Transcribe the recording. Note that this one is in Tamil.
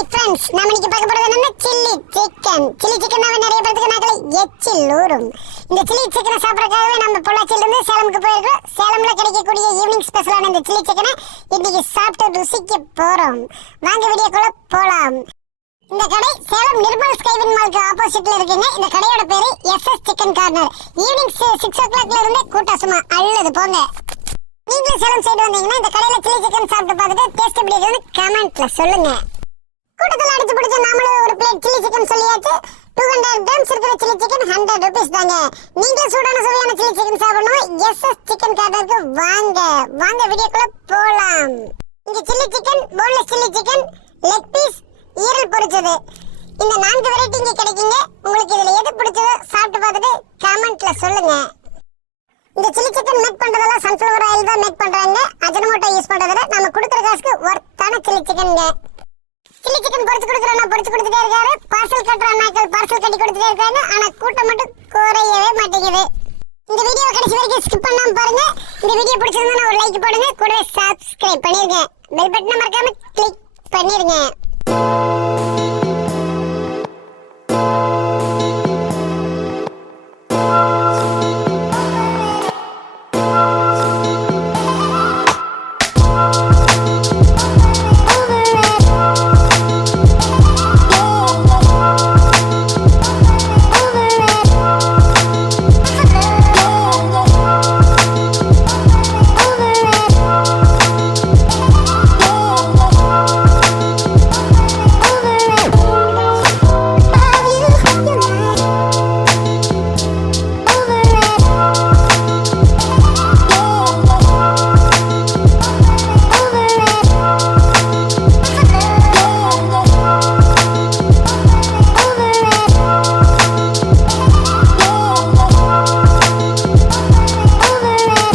ஹாய் ஃப்ரெண்ட்ஸ், நாம இன்னைக்கு பார்க்க போறது என்னன்னா சில்லி சிக்கன். சில்லி சிக்கன்னாவே நிறைய பேருக்கு நாக்களை எச்சில் ஊறும். இந்த சில்லி சிக்கனை சாப்பிடறதுக்காகவே நம்ம பொள்ளாச்சியில இருந்து சேலமுக்கு போயிருக்கோம். சேலம்ல கிடைக்கக்கூடிய ஈவினிங் ஸ்பெஷலான இந்த சில்லி சிக்கனை இன்னைக்கு சாப்பிட்டு ருசிக்க போறோம். வாங்க வீடியோக்குள்ள போலாம். இந்த கடை சேலம் நிர்மல் ஸ்கைவின் மால்க்கு ஆப்போசிட்ல இருக்குங்க. இந்த கடையோட பேரு எஸ்எஸ் சிக்கன் கார்னர். ஈவினிங் 6 o'clockல இருந்து கூட்டம் சும்மா அள்ளுது போங்க. நீங்களும் சேலம் சைடு வந்தீங்கன்னா இந்த கடையில சில்லி சிக்கன் சாப்பிட்டு பார்த்துட்டு டேஸ்ட் எப்படி இருக்குன்னு கமெண்ட்ல சொல்லுங்க. கூட்டத்தில் அடிச்சு பிடிச்ச நாமளும் ஒரு பிளேட் சில்லி சிக்கன் சொல்லியாச்சு. 200 கிராம்ஸ் இருக்கிற சில்லி சிக்கன் 100 rupees தாங்க. நீங்களும் சூடான சுவையான சில்லி சிக்கன் சாப்பிடணும். எஸ்எஸ் சிக்கன் கார்னருக்கு வாங்க வாங்க வீடியோக்குள்ள போலாம். இங்க chilli chicken, boneless chilli chicken, leg piece, ஈரல் பொரிச்சது, இந்த 4 வெரைட்டி இங்க கிடைக்குங்க. உங்களுக்கு இதுல எது பிடிச்சதோ சாப்பிட்டு பார்த்துட்டு கமெண்ட்ல சொல்லுங்க. இந்த சில்லி சிக்கன் மேக் பண்றதெல்லாம் சன்ஃப்ளவர் ஆயில் தான் மேக் பண்றாங்க. அஜினமோட்டோ யூஸ் பண்றதுல நம்ம கொடுக்குற காசுக்கு ஒர்த்தான சில்லி சிக்கன்ங்க. சில்லி சிக்கன் பொரிச்சு கொடுக்குறோம்னா பொரிச்சு கொடுத்துட்டே இருக்காரு. பார்சல் கட்டுற அண்ணாக்கள் பார்சல் கட்டி கொடுத்துட்டே இருக்காங்க. ஆனா கூட்டம் மட்டும் குறையவே மாட்டேங்குது. இந்த வீடியோ கடைசி வரைக்கும் ஸ்கிப் பண்ணாம பாருங்க. இந்த வீடியோ பிடிச்சிருந்தா ஒரு லைக் போடுங்க. கூடவே சப்ஸ்கிரைப் பண்ணிருங்க. பெல் பட்டனை மறக்காம கிளிக் பண்ணிருங்க.